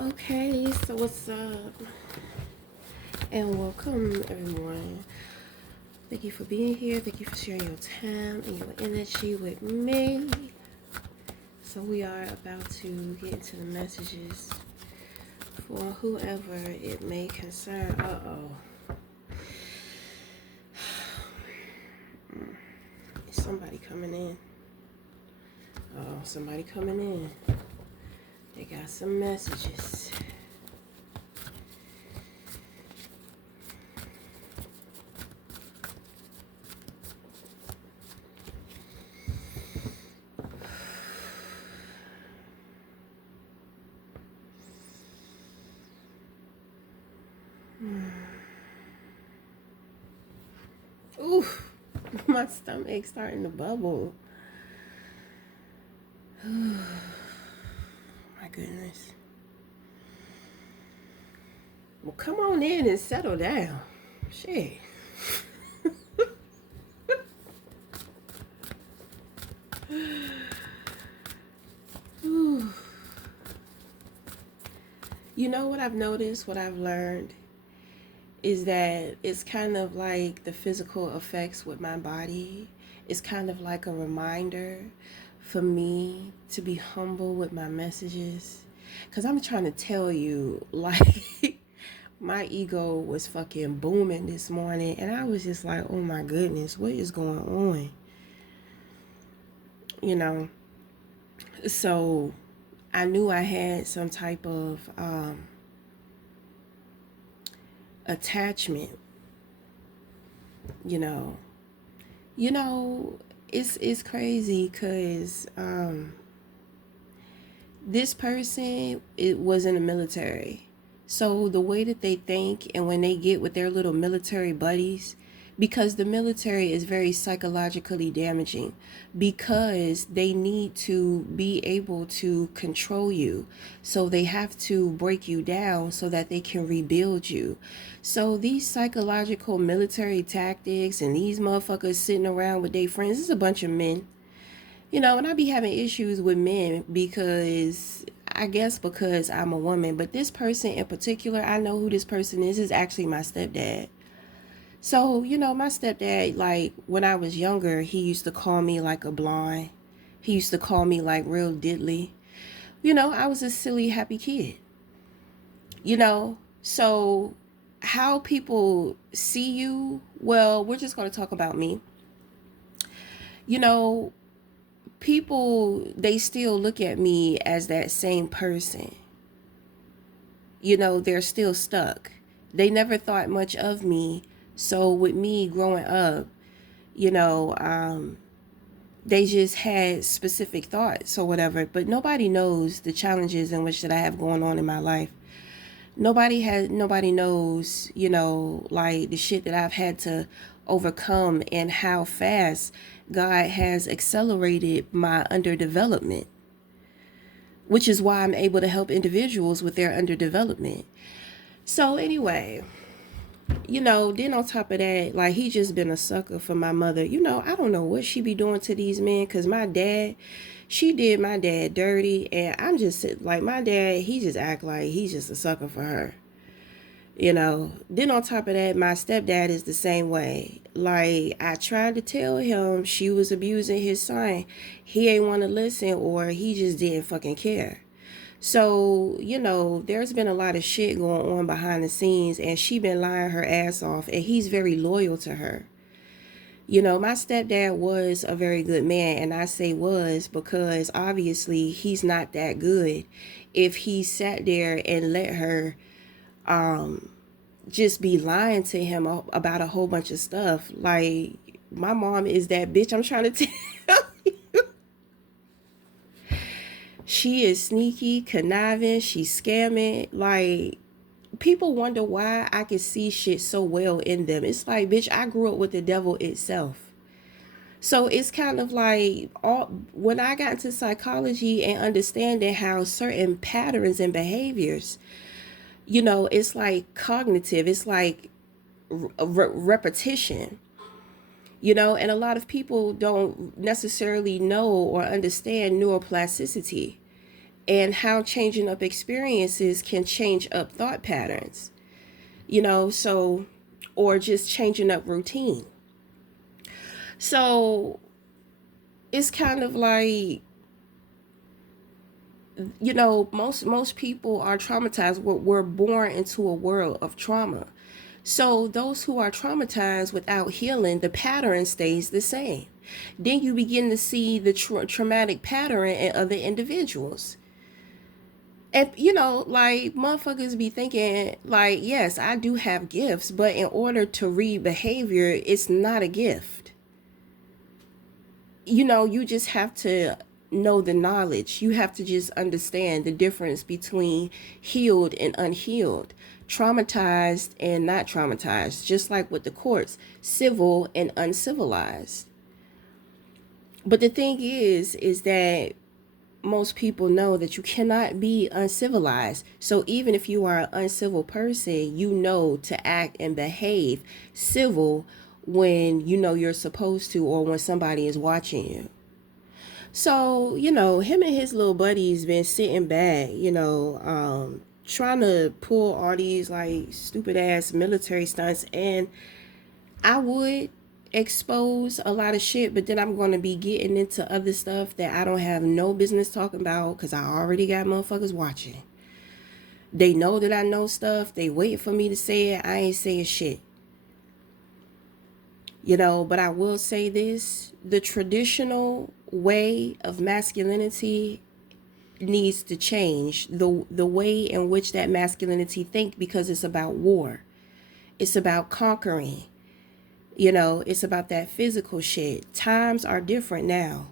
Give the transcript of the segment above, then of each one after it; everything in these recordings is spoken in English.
Okay, so what's up? And welcome everyone. Thank you for being here. Thank you for sharing your time and your energy with me. So we are about to get into the messages for whoever it may concern. Is somebody coming in? Oh, somebody coming in. They got some messages. Oof, my stomach's starting to bubble. My goodness. Well, come on in and settle down. Shit. You know what I've noticed, what I've learned is that it's kind of like the physical effects with my body. It's kind of like a reminder for me to be humble with my messages. Because I'm trying to tell you, like, my ego was fucking booming this morning. And I was just like, oh my goodness, what is going on? You know? So I knew I had some type of attachment, you know. You know, it's crazy because this person it was in the military. So the way that they think and when they get with their little military buddies, because the military is very psychologically damaging, because they need to be able to control you. So they have to break you down so that they can rebuild you. So these psychological military tactics and these motherfuckers sitting around with their friends, this is a bunch of men. You know, and I be having issues with men because I guess because I'm a woman, but this person in particular, I know who this person is actually my stepdad. So, you know, my stepdad, like when I was younger, he used to call me like a blonde. He used to call me like real diddly. You know, I was a silly, happy kid. You know, so how people see you, well, we're just going to talk about me. You know, people they still look at me as that same person. You know, they're still stuck. They never thought much of me. So with me growing up, you know, they just had specific thoughts or whatever, but nobody knows the challenges in which that I have going on in my life. Nobody knows, you know, like the shit that I've had to overcome and how fast God has accelerated my underdevelopment, which is why I'm able to help individuals with their underdevelopment. So anyway, you know, then on top of that, like he just been a sucker for my mother. You know, I don't know what she be doing to these men because my dad, she did my dad dirty, and I'm just like my dad, he just act like he's just a sucker for her. You know, then on top of that, my stepdad is the same way. Like, I tried to tell him she was abusing his son. He ain't want to listen, or he just didn't fucking care. So, you know, there's been a lot of shit going on behind the scenes, and she been lying her ass off, and he's very loyal to her. You know, my stepdad was a very good man, and I say was because obviously he's not that good if he sat there and let her just be lying to him about a whole bunch of stuff. Like, my mom is that bitch I'm trying to tell you. She is sneaky, conniving, she's scamming. Like, people wonder why I can see shit so well in them. It's like, bitch, I grew up with the devil itself. So it's kind of like all when I got into psychology and understanding how certain patterns and behaviors, you know, it's like cognitive. It's like repetition, you know, and a lot of people don't necessarily know or understand neuroplasticity. and how changing up experiences can change up thought patterns, you know, so, or just changing up routine. So it's kind of like, you know, most people are traumatized. We're born into a world of trauma. So those who are traumatized without healing, the pattern stays the same. Then you begin to see the traumatic pattern in other individuals. And you know, like motherfuckers be thinking, like, yes, I do have gifts, but in order to read behavior, it's not a gift. You know, you just have to know the knowledge. You have to just understand the difference between healed and unhealed, traumatized and not traumatized, just like with the courts, civil and uncivilized. But the thing is that most people know that you cannot be uncivilized. So even if you are an uncivil person, you know to act and behave civil when you know you're supposed to, or when somebody is watching you. So, you know, him and his little buddies been sitting back, you know, trying to pull all these like stupid ass military stunts. And I would expose a lot of shit, but then I'm going to be getting into other stuff that I don't have no business talking about because I already got motherfuckers watching. They know that I know stuff. They wait for me to say it. I ain't saying shit. You know, but I will say this, the traditional way of masculinity needs to change. The way in which that masculinity think, because it's about war. It's about conquering. You know, it's about that physical shit. Times are different now.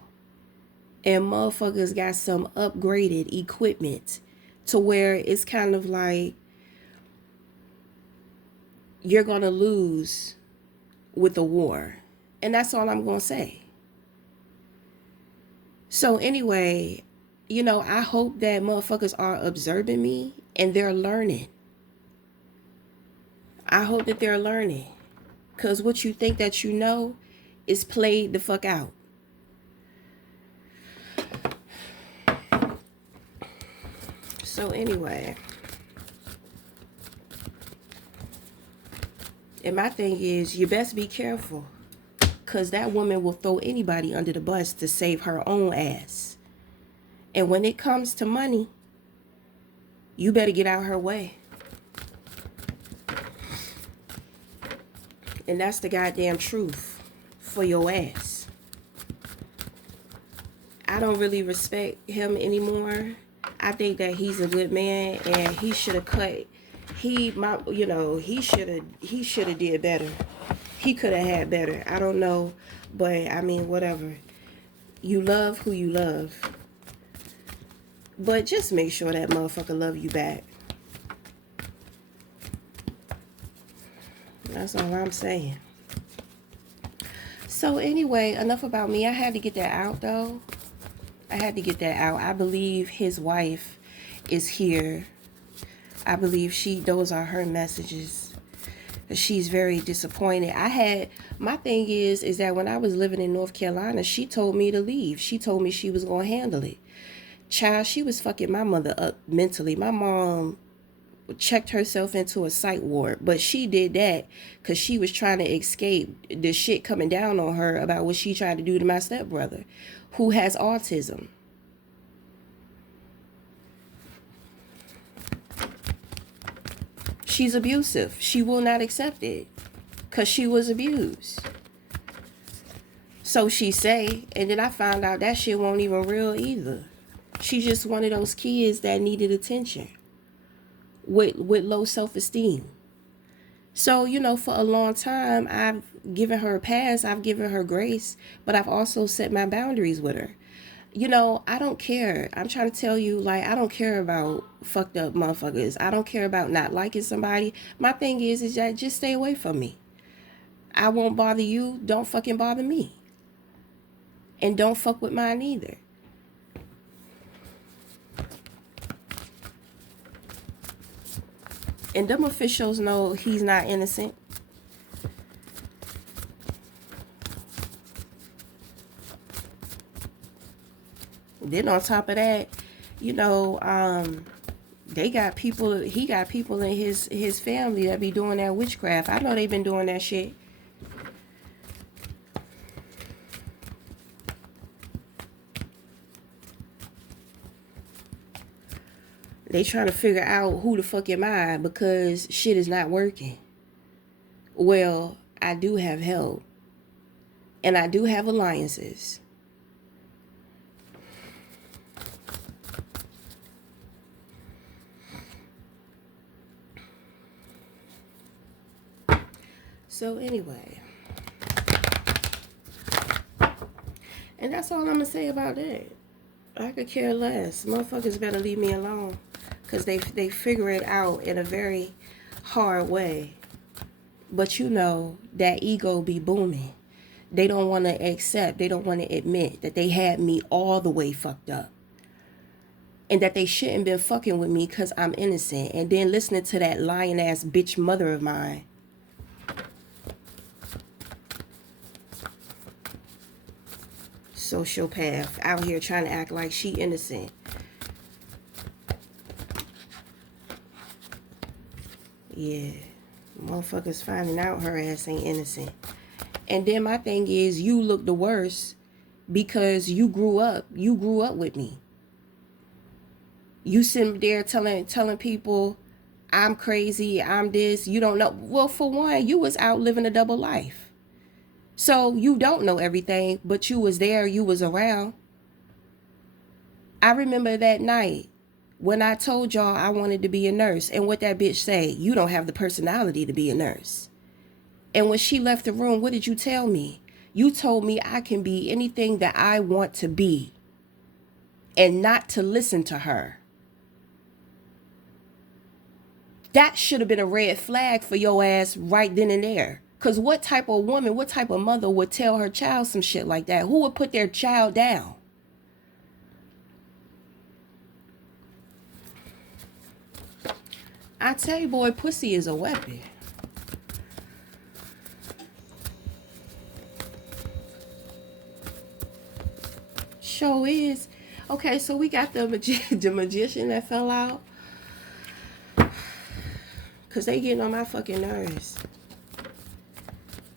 And motherfuckers got some upgraded equipment to where it's kind of like you're going to lose with the war. And that's all I'm going to say. So anyway, you know, I hope that motherfuckers are observing me and they're learning. I hope that they're learning. Because what you think that you know is played the fuck out. So anyway, and my thing is, you best be careful. Because that woman will throw anybody under the bus to save her own ass. And when it comes to money, you better get out her way. And that's the goddamn truth for your ass. I don't really respect him anymore. I think that he's a good man and he should have cut. He should have did better. He could have had better. I don't know, but I mean, whatever. You love who you love. But just make sure that motherfucker love you back. That's all I'm saying. So anyway, enough about me. I had to get that out though. I had to get that out. I believe his wife is here. I believe those are her messages. She's very disappointed. My thing is that when I was living in North Carolina, she told me to leave. She told me she was going to handle it. Child, she was fucking my mother up mentally. My mom checked herself into a psych ward, but she did that because she was trying to escape the shit coming down on her about what she tried to do to my stepbrother, who has autism. She's abusive. She will not accept it because she was abused. So she say, and then I found out that shit won't even real either. She's just one of those kids that needed attention with low self-esteem. So, you know, for a long time, I've given her a pass. I've given her grace, but I've also set my boundaries with her. You know, I don't care. I'm trying to tell you, like, I don't care about fucked up motherfuckers. I don't care about not liking somebody. My thing is that just stay away from me. I won't bother you. Don't fucking bother me. And don't fuck with mine either. And them officials know he's not innocent. Then on top of that, You know, they got people. He got people in his family that be doing that witchcraft. I know they've been doing that shit. They trying to figure out who the fuck am I because shit is not working. Well, I do have help, and I do have alliances. So anyway, and that's all I'm gonna say about that. I could care less. Motherfuckers better leave me alone, cause they figure it out in a very hard way. But you know that ego be booming. They don't want to accept. They don't want to admit that they had me all the way fucked up, and that they shouldn't been fucking with me cause I'm innocent. And then listening to that lying ass bitch mother of mine. Sociopath out here trying to act like she innocent. Yeah, motherfuckers finding out her ass ain't innocent. And then my thing is, you look the worst because you grew up with me. You sitting there telling people I'm crazy, I'm this, you don't know. Well, for one, you was out living a double life. So you don't know everything, but you was there, you was around. I remember that night when I told y'all I wanted to be a nurse, and what that bitch say, you don't have the personality to be a nurse. And when she left the room, what did you tell me? You told me I can be anything that I want to be, and not to listen to her. That should have been a red flag for your ass right then and there. Because what type of woman, what type of mother would tell her child some shit like that? Who would put their child down? I tell you, boy, pussy is a weapon. Show is. Okay, so we got the magician that fell out. Because they getting on my fucking nerves.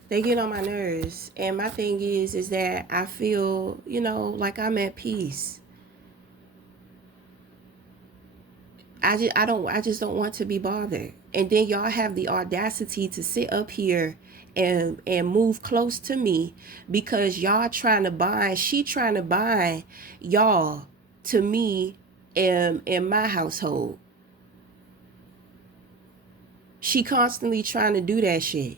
They get on my nerves. And my thing is that I feel, you know, like I'm at peace. I just don't want to be bothered. And then y'all have the audacity to sit up here and move close to me because y'all trying to bind, she trying to bind y'all to me in my household. She constantly trying to do that shit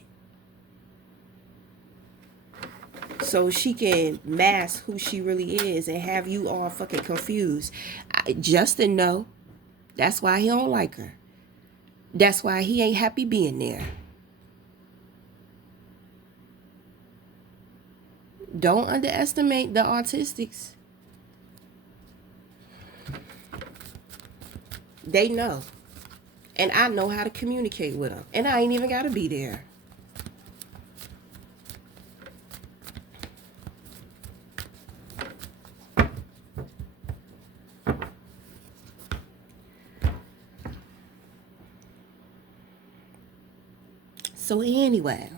so she can mask who she really is and have you all fucking confused. Justin know. That's why he don't like her. That's why he ain't happy being there. Don't underestimate the autistics. They know. And I know how to communicate with them. And I ain't even got to be there. So anyway,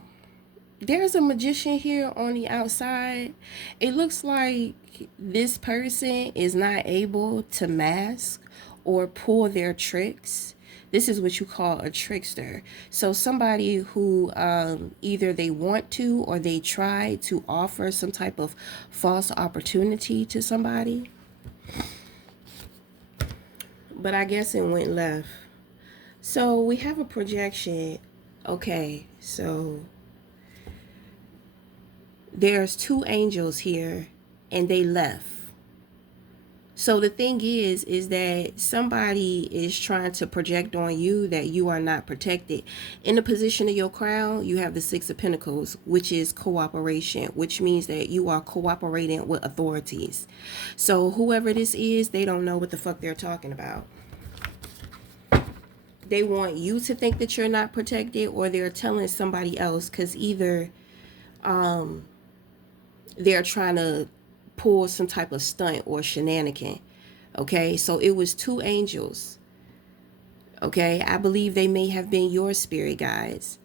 there's a magician here on the outside. It looks like this person is not able to mask or pull their tricks. This is what you call a trickster. So somebody who either they want to or they try to offer some type of false opportunity to somebody. But I guess it went left. So we have a projection. Okay, so there's two angels here and they left. So the thing is that somebody is trying to project on you that you are not protected. In the position of your crown, you have the Six of Pentacles, which is cooperation, which means that you are cooperating with authorities. So whoever this is, they don't know what the fuck they're talking about. They want you to think that you're not protected, or they're telling somebody else, because either they're trying to pull some type of stunt or shenanigan. Okay, so it was two angels. Okay, I believe they may have been your spirit guides.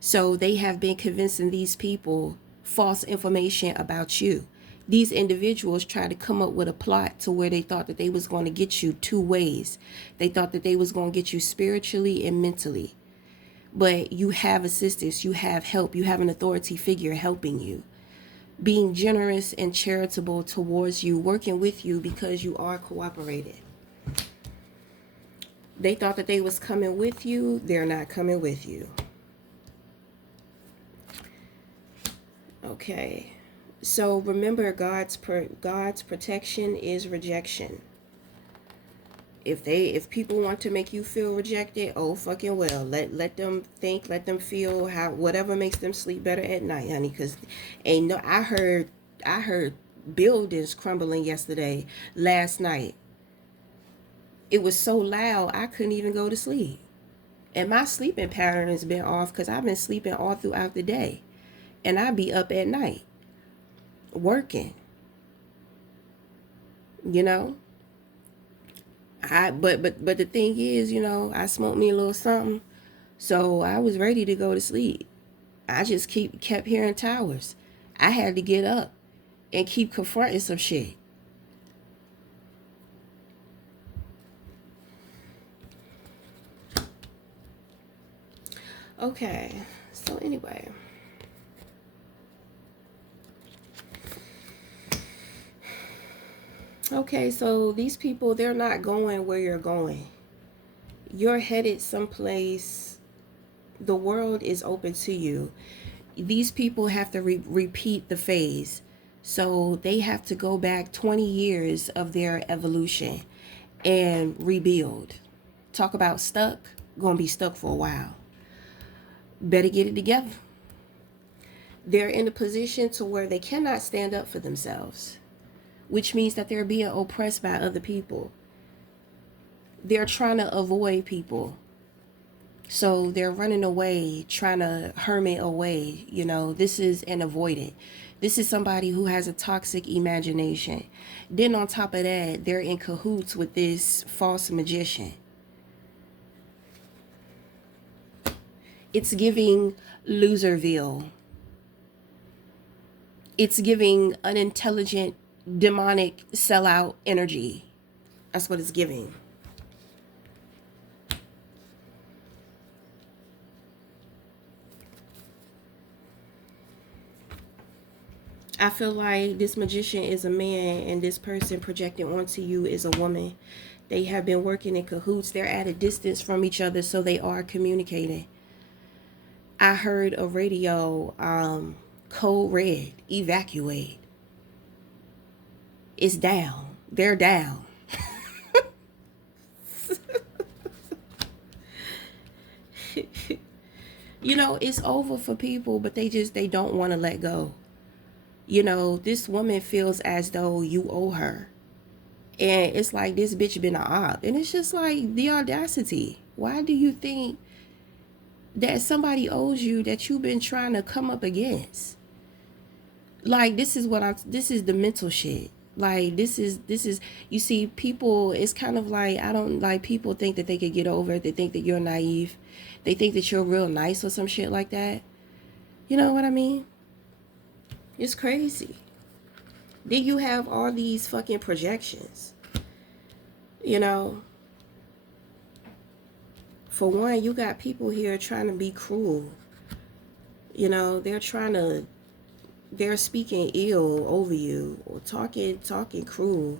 So they have been convincing these people false information about you. These individuals tried to come up with a plot to where they thought that they was going to get you two ways. They thought that they was going to get you spiritually and mentally. But you have assistance, you have help, you have an authority figure helping you, being generous and charitable towards you, working with you because you are cooperated. They thought that they was coming with you. They're not coming with you. Okay. So remember, God's protection is rejection. If people want to make you feel rejected, oh fucking well. Let them think, let them feel how whatever makes them sleep better at night, honey. Cause ain't no I heard buildings crumbling last night. It was so loud I couldn't even go to sleep. And my sleeping pattern has been off because I've been sleeping all throughout the day. And I be up at night working. You know? But the thing is, I smoked me a little something, so I was ready to go to sleep. I just kept hearing towers. I had to get up and keep confronting some shit. Okay, so anyway. Okay, so these people, they're not going where you're going. You're headed someplace. The world is open to you. These people have to repeat the phase. So they have to go back 20 years of their evolution and rebuild. Talk about stuck. Gonna be stuck for a while. Better get it together. They're in a position to where they cannot stand up for themselves, which means that they're being oppressed by other people. They're trying to avoid people. So they're running away, trying to hermit away. This is an avoidant. This is somebody who has a toxic imagination. Then on top of that, they're in cahoots with this false magician. It's giving Loserville. It's giving unintelligent, demonic sellout energy. That's what it's giving. I feel like this magician is a man and this person projecting onto you is a woman. They have been working in cahoots. They're at a distance from each other, so they are communicating. I heard a radio, code red, evacuate. It's down. They're down. It's over for people, but they don't want to let go. This woman feels as though you owe her. And it's like this bitch been a op. And it's just like the audacity. Why do you think that somebody owes you that you've been trying to come up against? Like, this is the mental shit. Like, this is, you see, people, it's kind of like, I don't like, people think that they could get over it. They think that you're naive. They think that you're real nice or some shit like that. You know what I mean? It's crazy. Then you have all these fucking projections. For one, you got people here trying to be cruel. They're speaking ill over you or talking cruel.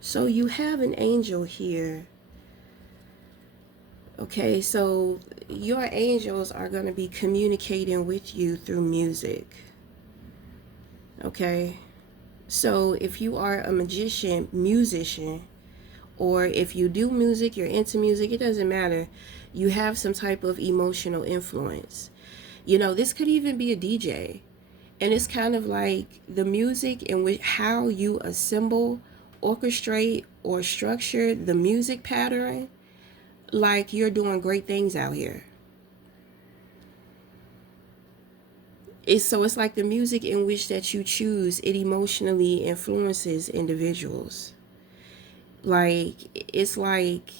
So you have an angel here. Okay, so your angels are going to be communicating with you through music. Okay, so if you are a musician, or if you do music, you're into music, it doesn't matter. You have some type of emotional influence. This could even be a DJ. And it's kind of like the music and how you assemble, orchestrate, or structure the music pattern. Like you're doing great things out here. It's like the music in which that you choose, it emotionally influences individuals. Like, it's like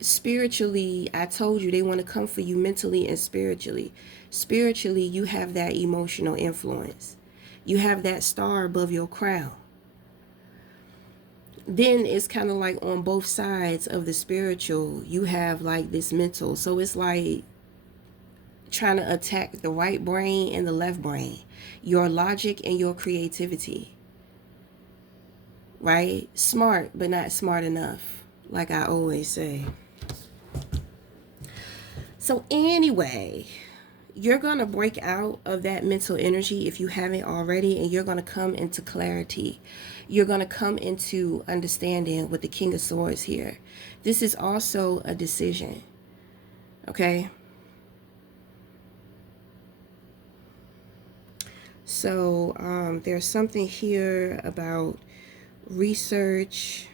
spiritually, I told you they want to come for you mentally and spiritually. Spiritually, you have that emotional influence. You have that star above your crown. Then it's kind of like on both sides of the spiritual, you have like this mental. So it's like trying to attack the right brain and the left brain, your logic and your creativity, right? Smart, but not smart enough, like I always say. So, anyway, you're going to break out of that mental energy if you haven't already, and you're going to come into clarity. You're going to come into understanding with the King of Swords here. This is also a decision, okay? So there's something here about research.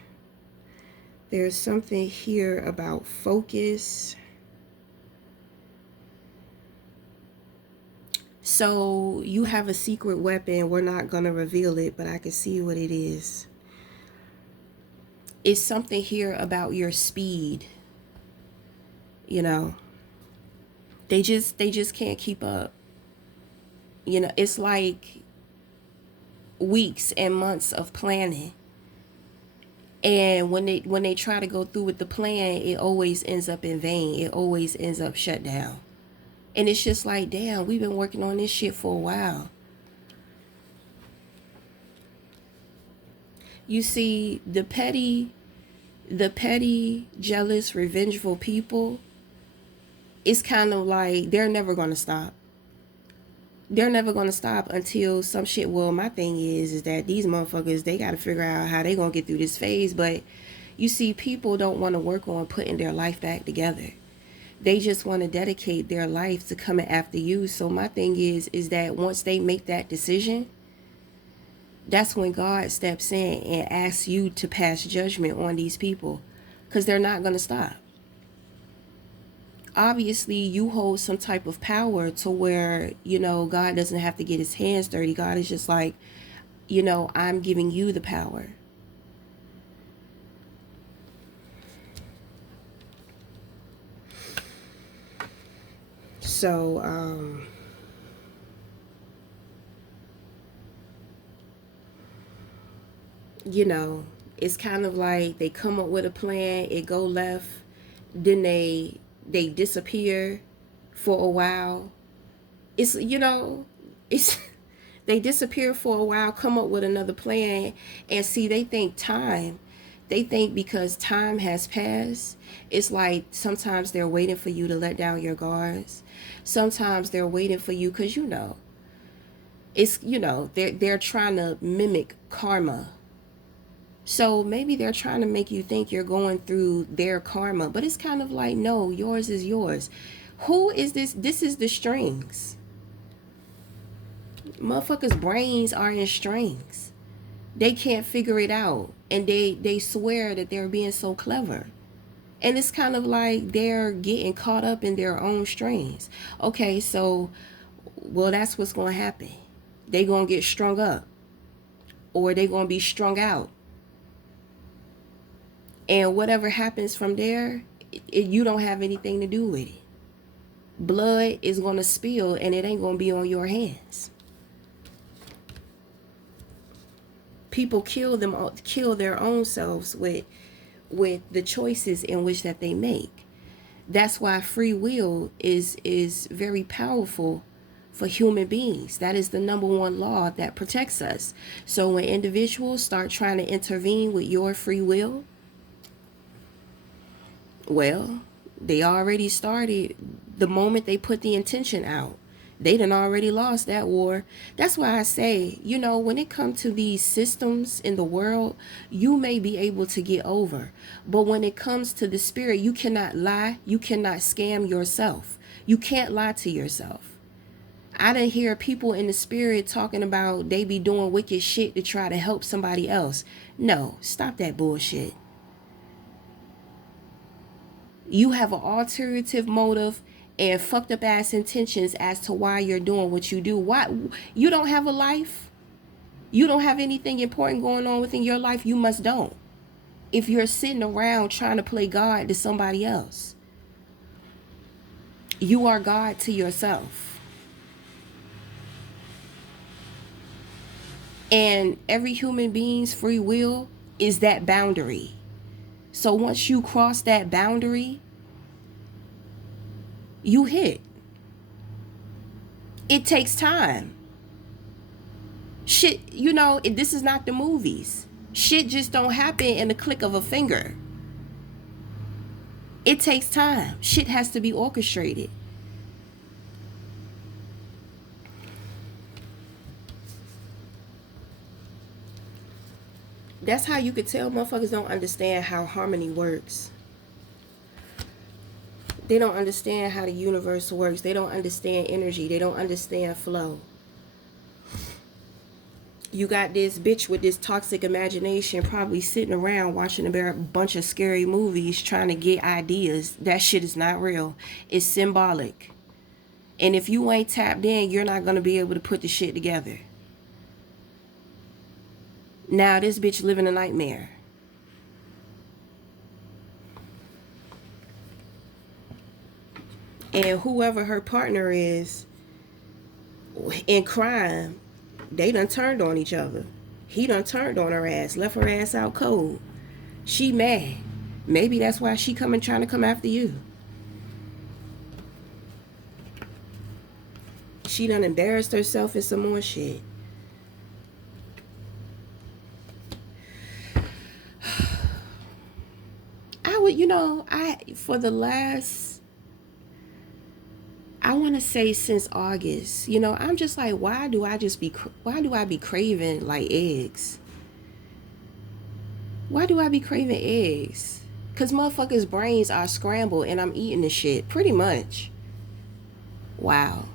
There's something here about focus. So you have a secret weapon. We're not going to reveal it, but I can see what it is. It's something here about your speed. You know, they just can't keep up. You know, it's like weeks and months of planning. And when they try to go through with the plan, it always ends up in vain. It always ends up shut down. And it's just like, damn, we've been working on this shit for a while. You see, the petty, jealous, revengeful people, it's kind of like they're never going to stop. They're never going to stop until some shit. Well, my thing is that these motherfuckers, they got to figure out how they going to get through this phase. But you see, people don't want to work on putting their life back together. They just want to dedicate their life to coming after you. So my thing is that once they make that decision, that's when God steps in and asks you to pass judgment on these people, because they're not going to stop. Obviously, you hold some type of power to where, you know, God doesn't have to get his hands dirty. God is just like, you know, I'm giving you the power. So, you know, it's kind of like they come up with a plan, it go left, then they disappear for a while. It's, you know, it's they disappear for a while, come up with another plan, and see, they think because time has passed, it's like sometimes they're waiting for you to let down your guards. Sometimes they're waiting for you because, you know, it's, you know, they're trying to mimic karma. So maybe they're trying to make you think you're going through their karma, but it's kind of like, no, yours is yours. Who is this? This is the strings. Motherfuckers' brains are in strings. They can't figure it out, and they swear that they're being so clever. And it's kind of like they're getting caught up in their own strings. Okay, so, well, that's what's going to happen. They going to get strung up, or they going to be strung out. And whatever happens from there, you don't have anything to do with it. Blood is going to spill, and it ain't going to be on your hands. People kill their own selves with the choices in which that they make. That's why free will is very powerful for human beings. That is the number one law that protects us. So when individuals start trying to intervene with your free will, well, they already started the moment they put the intention out. They done already lost that war. That's why I say, you know, when it comes to these systems in the world, you may be able to get over. But when it comes to the spirit, you cannot lie. You cannot scam yourself. You can't lie to yourself. I didn't hear people in the spirit talking about they be doing wicked shit to try to help somebody else. No, stop that bullshit. You have an alternative motive, and fucked up ass intentions as to why you're doing what you do. Why you don't have a life? You don't have anything important going on within your life? You must don't. If you're sitting around trying to play God to somebody else, you are God to yourself. And every human being's free will is that boundary. So once you cross that boundary, you hit. It takes time. Shit, this is not the movies. Shit just don't happen in the click of a finger. It takes time. Shit has to be orchestrated. That's how you could tell motherfuckers don't understand how harmony works. They don't understand how the universe works. They don't understand energy. They don't understand flow. You got this bitch with this toxic imagination probably sitting around watching a bunch of scary movies trying to get ideas. That shit is not real. It's symbolic. And if you ain't tapped in, you're not going to be able to put the shit together. Now this bitch living a nightmare. And whoever her partner is in crime, they done turned on each other. He done turned on her ass, left her ass out cold. She mad. Maybe that's why she trying to come after you. She done embarrassed herself in some more shit. For the last, I want to say since August, I'm just like, why do I be craving like eggs? Why do I be craving eggs? Because motherfuckers' brains are scrambled and I'm eating the shit, pretty much. Wow.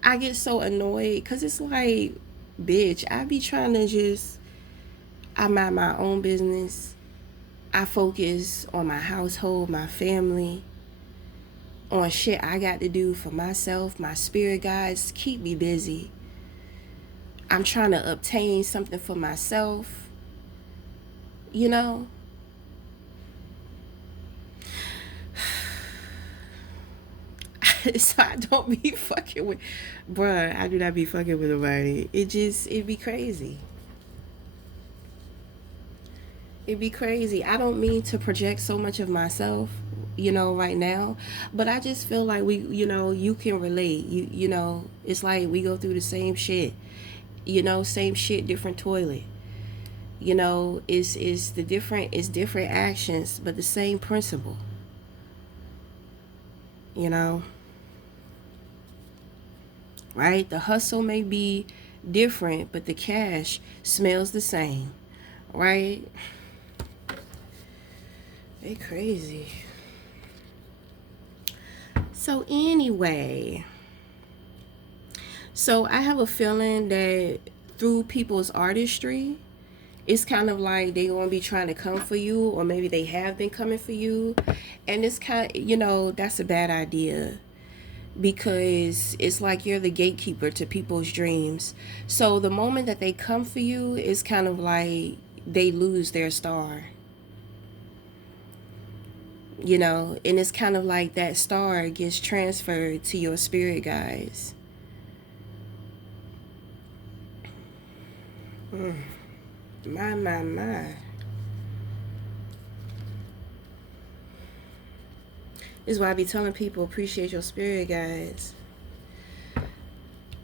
I get so annoyed because it's like, bitch, I be trying to I mind my own business. I focus on my household, my family, on shit I got to do for myself. My spirit guides keep me busy. I'm trying to obtain something for myself, So I don't be fucking with, bruh, I do not be fucking with nobody. It'd be crazy. It'd be crazy. I don't mean to project so much of myself, right now, but I just feel like you can relate. It's like we go through the same shit, same shit, different toilet. It's different actions, but the same principle. Right? The hustle may be different, but the cash smells the same, right? They crazy. So anyway, I have a feeling that through people's artistry, it's kind of like they gonna be trying to come for you, or maybe they have been coming for you, and it's kind of, that's a bad idea, because it's like you're the gatekeeper to people's dreams. So the moment that they come for you, it's kind of like they lose their star. And it's kind of like that star gets transferred to your spirit guides. My. This is why I be telling people, appreciate your spirit guides.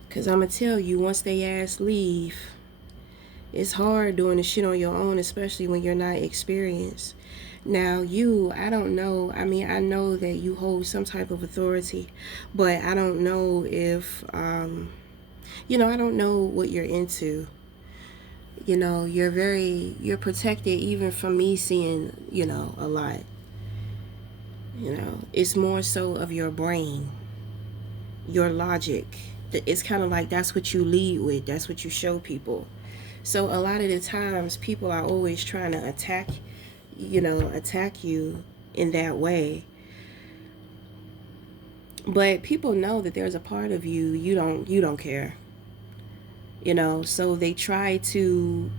Because I'm going to tell you, once they ass leave, it's hard doing the shit on your own, especially when you're not experienced. Now, I don't know. I mean, I know that you hold some type of authority, but I don't know if, I don't know what you're into. You know, you're protected even from me seeing, you know, a lot. You know, it's more so of your brain, your logic. It's kind of like that's what you lead with, that's what you show people. So a lot of the times people are always trying to attack, you know, attack you in that way. But people know that there's a part of you you don't care. You know, so they try to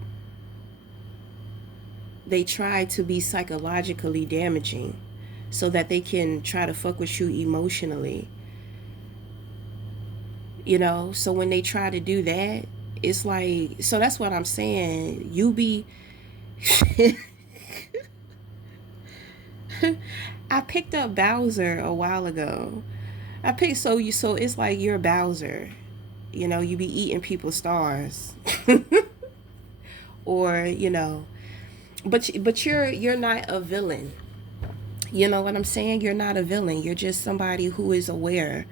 be psychologically damaging so that they can try to fuck with you emotionally. You know, so when they try to do that, it's like, so that's what I'm saying. You be I picked up Bowser a while ago. I picked so you so it's like you're Bowser. You know, you be eating people's stars. Or, you know, but you're not a villain. You know what I'm saying? You're not a villain. You're just somebody who is aware,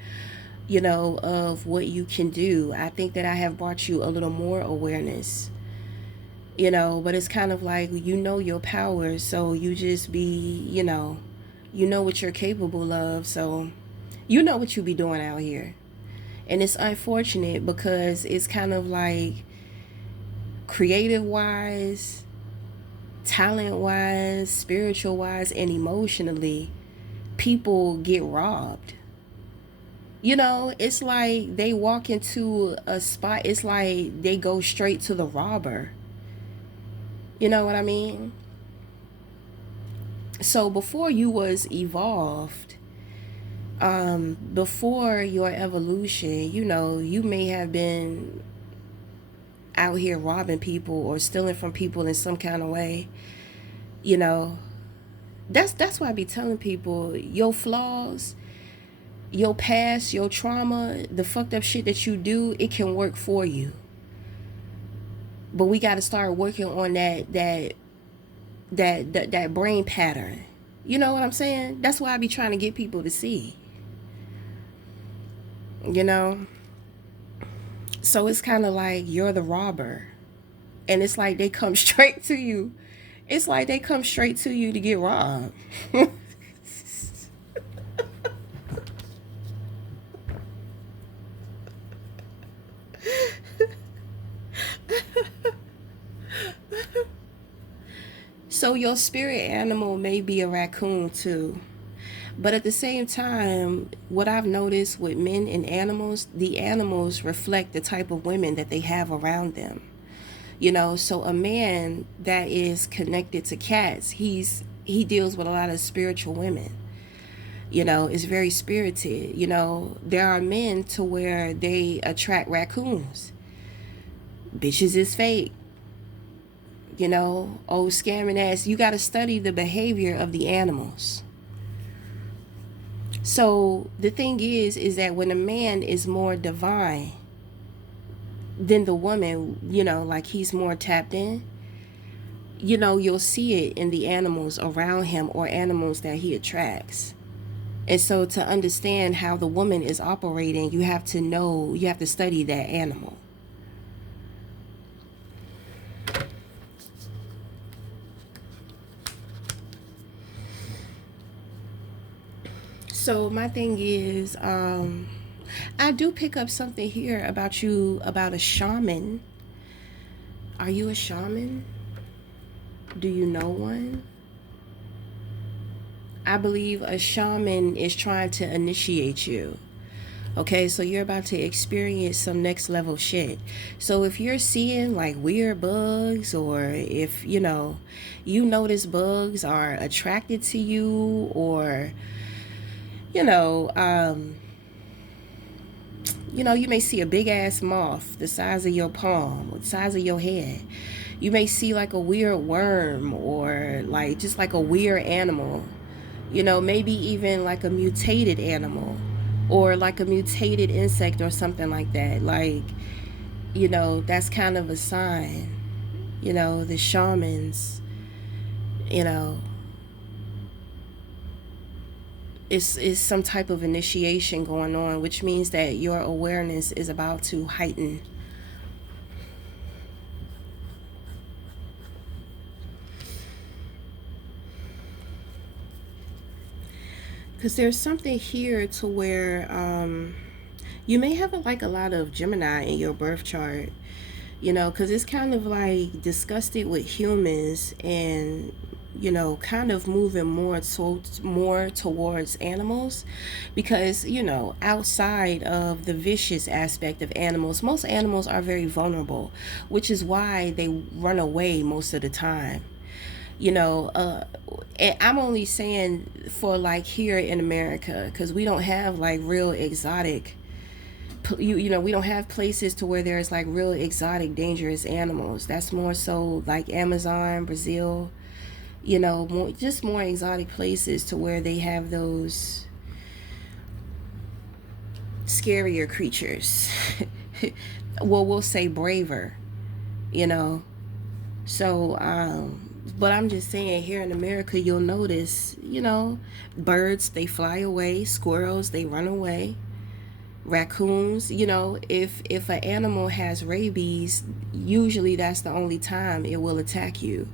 you know, of what you can do. I think that I have brought you a little more awareness, you know, but it's kind of like you know your power, so you just be, you know what you're capable of, so you know what you be doing out here. And it's unfortunate because it's kind of like creative wise, talent wise, spiritual wise, and emotionally, people get robbed. You know, it's like they walk into a spot, it's like they go straight to the robber. You know what I mean? So before you was evolved, before your evolution, you know, you may have been out here robbing people or stealing from people in some kind of way. You know, that's why I be telling people your flaws, your past, your trauma, the fucked up shit that you do, it can work for you. But we got to start working on that brain pattern. You know what I'm saying? That's why I be trying to get people to see. You know? So it's kind of like you're the robber. And it's like they come straight to you. It's like they come straight to you to get robbed. So your spirit animal may be a raccoon too. But at the same time, what I've noticed with men and animals, the animals reflect the type of women that they have around them. You know, so a man that is connected to cats, he deals with a lot of spiritual women. You know, is very spirited. You know, there are men to where they attract raccoons. Bitches is fake. You know, old scamming ass. You got to study the behavior of the animals. So the thing is that when a man is more divine than the woman, you know, like he's more tapped in, you know, you'll see it in the animals around him or animals that he attracts. And so to understand how the woman is operating, you have to know, you have to study that animal. So my thing is, I do pick up something here about you, about a shaman. Are you a shaman? Do you know one? I believe a shaman is trying to initiate you. Okay, so you're about to experience some next level shit. So if you're seeing like weird bugs, or if you notice bugs are attracted to you, or you know, um, you may see a big ass moth the size of your palm, the size of your head. You may see like a weird worm, or like just like a weird animal. Maybe even like a mutated animal, or like a mutated insect or something like that. Like, that's kind of a sign. The shamans, you know, is some type of initiation going on, which means that your awareness is about to heighten. because there's something here to where you may have like a lot of Gemini in your birth chart, because it's kind of like disgusted with humans and kind of moving more towards animals, because outside of the vicious aspect of animals, most animals are very vulnerable, which is why they run away most of the time. And I'm only saying for like here in America, because we don't have like real exotic we don't have places to where there's like real exotic dangerous animals. That's more so like Amazon, Brazil, just more exotic places to where they have those scarier creatures. Well, we'll say braver, you know so but I'm just saying, here in America, you'll notice, birds, they fly away, squirrels, they run away, raccoons. If an animal has rabies, usually that's the only time it will attack you.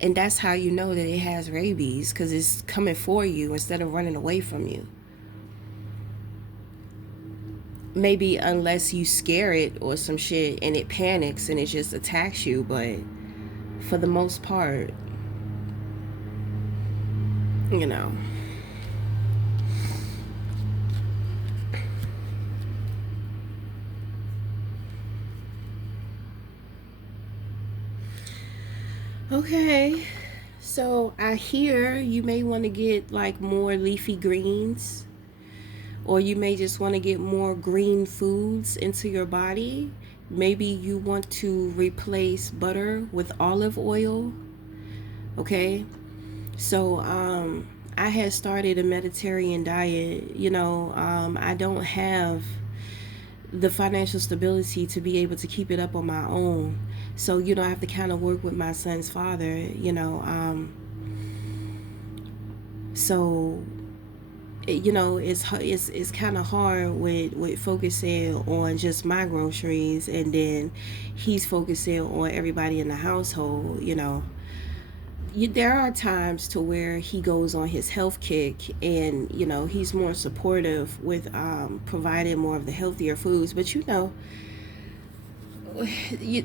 And that's how you know that it has rabies, because it's coming for you instead of running away from you. Maybe unless you scare it or some shit and it panics and it just attacks you, but for the most part, you know. Okay, so I hear you may want to get like more leafy greens, or you may just want to get more green foods into your body. Maybe you want to replace butter with olive oil. Okay, so I had started a Mediterranean diet. I don't have the financial stability to be able to keep it up on my own. So, I have to kind of work with my son's father, so it's kind of hard with focusing on just my groceries, and then he's focusing on everybody in the household. There are times to where he goes on his health kick, and he's more supportive with providing more of the healthier foods. But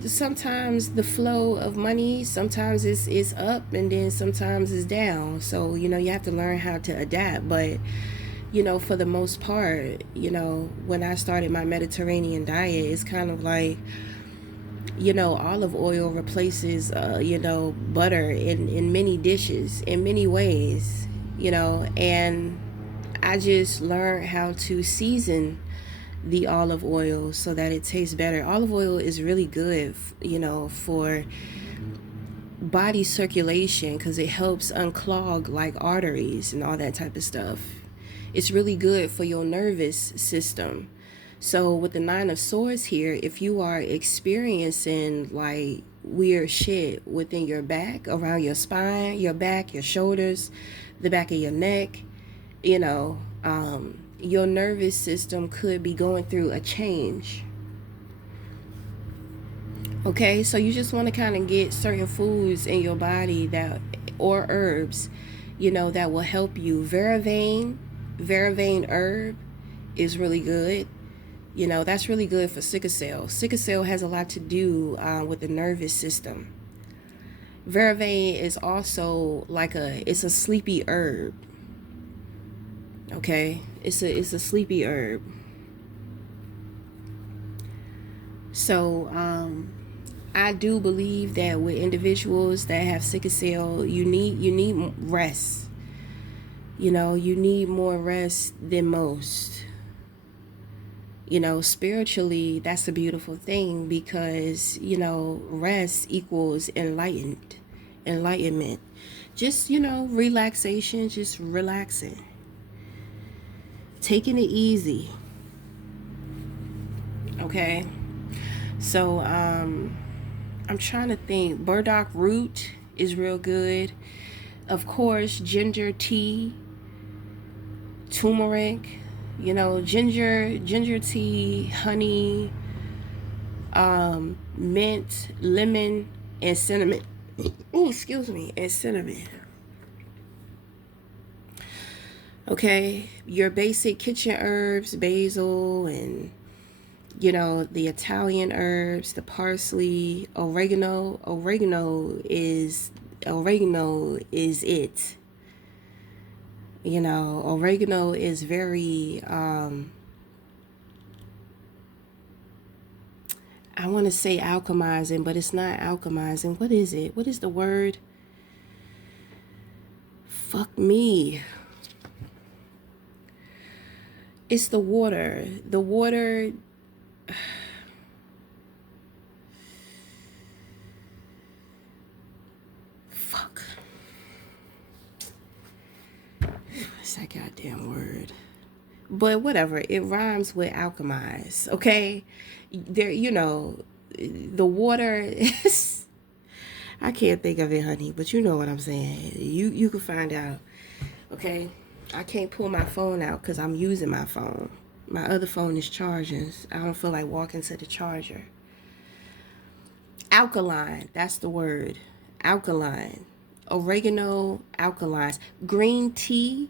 sometimes the flow of money, sometimes it's up and then sometimes it's down. So you have to learn how to adapt. But for the most part, when I started my Mediterranean diet, it's kind of like, olive oil replaces butter in many dishes, in many ways. And I just learned how to season the olive oil so that it tastes better. Olive oil is really good, for body circulation, because it helps unclog like arteries and all that type of stuff. It's really good for your nervous system. So with the Nine of Swords here, if you are experiencing like weird shit within your back, around your spine, your back, your shoulders, the back of your neck, your nervous system could be going through a change. Okay, so you just want to kind of get certain foods in your body or herbs, that will help you. Veravain herb is really good. That's really good for sickle cell. Sickle cell has a lot to do with the nervous system. Veravain is also like it's a sleepy herb. Okay, it's a sleepy herb. So I do believe that with individuals that have sickle cell, you need rest. You need more rest than most. Spiritually, that's a beautiful thing, because rest equals enlightenment. Just relaxation, just relaxing, taking it easy. Okay, so I'm trying to think. Burdock root is real good. Of course, ginger tea, turmeric, ginger tea, honey, mint, lemon, and cinnamon. Oh, excuse me, and cinnamon. Okay, your basic kitchen herbs, basil, and the Italian herbs, the parsley, oregano. Oregano is it. Oregano is very I want to say alchemizing, but it's not alchemizing. What is it? What is the word? Fuck me. It's the water. The water. Fuck. What's that goddamn word? But whatever. It rhymes with alchemize. Okay. There. The water is. I can't think of it, honey. But you know what I'm saying. You can find out. Okay. I can't pull my phone out because I'm using my phone. My other phone is charging. I don't feel like walking to the charger. Alkaline, that's the word. Alkaline. Oregano alkalines. Green tea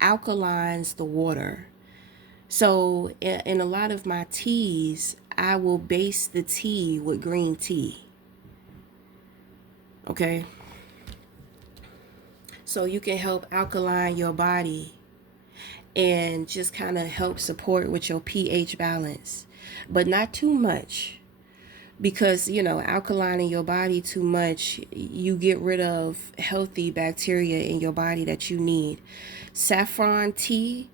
alkalines the water. So in a lot of my teas, I will base the tea with green tea. Okay? So you can help alkaline your body and just kind of help support with your pH balance, but not too much, because alkalining your body too much, you get rid of healthy bacteria in your body that you need. Saffron tea.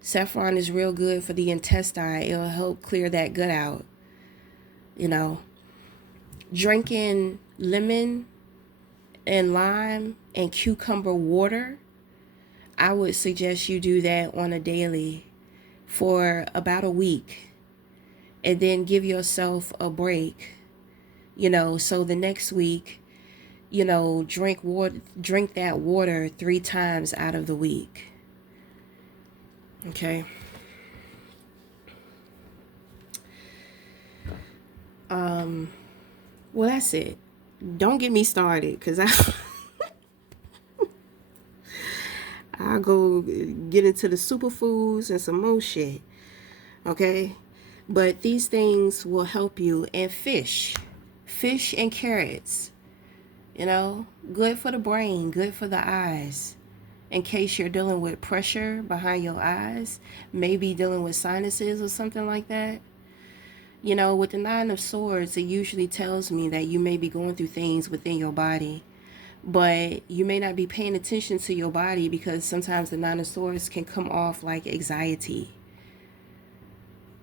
Saffron is real good for the intestine. It'll help clear that gut out. Drinking lemon and lime and cucumber water, I would suggest you do that on a daily for about a week, and then give yourself a break, so the next week, drink that water 3 times out of the week. Okay. Well, that's it. Don't get me started, because I'll go get into the superfoods and some more shit. Okay? But these things will help you. And fish and carrots, good for the brain, good for the eyes. In case you're dealing with pressure behind your eyes, maybe dealing with sinuses or something like that. With the 9 of Swords, it usually tells me that you may be going through things within your body, but you may not be paying attention to your body, because sometimes the 9 of Swords can come off like anxiety.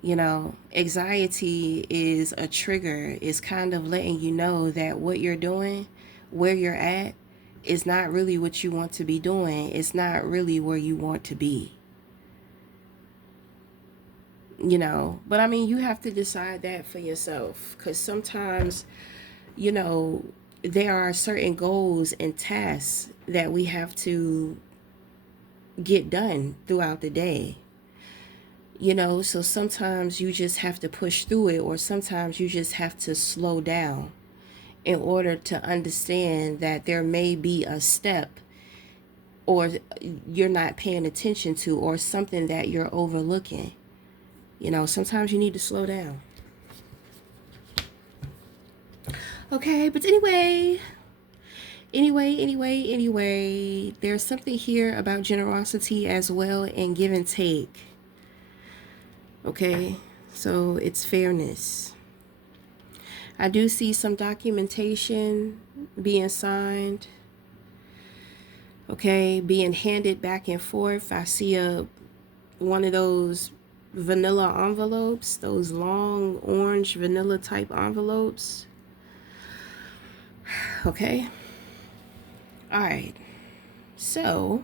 Anxiety is a trigger. It's kind of letting you know that what you're doing, where you're at, is not really what you want to be doing. It's not really where you want to be. But I mean, you have to decide that for yourself, because sometimes, there are certain goals and tasks that we have to get done throughout the day. So sometimes you just have to push through it, or sometimes you just have to slow down in order to understand that there may be a step or you're not paying attention to, or something that you're overlooking. Sometimes you need to slow down. Okay, but anyway, there's something here about generosity as well, and give and take. Okay, so it's fairness. I do see some documentation being signed. Okay, being handed back and forth. I see one of those vanilla envelopes, those long orange vanilla type envelopes. Okay. All right. So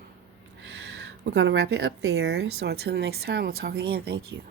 we're going to wrap it up there. So until the next time, we'll talk again. Thank you.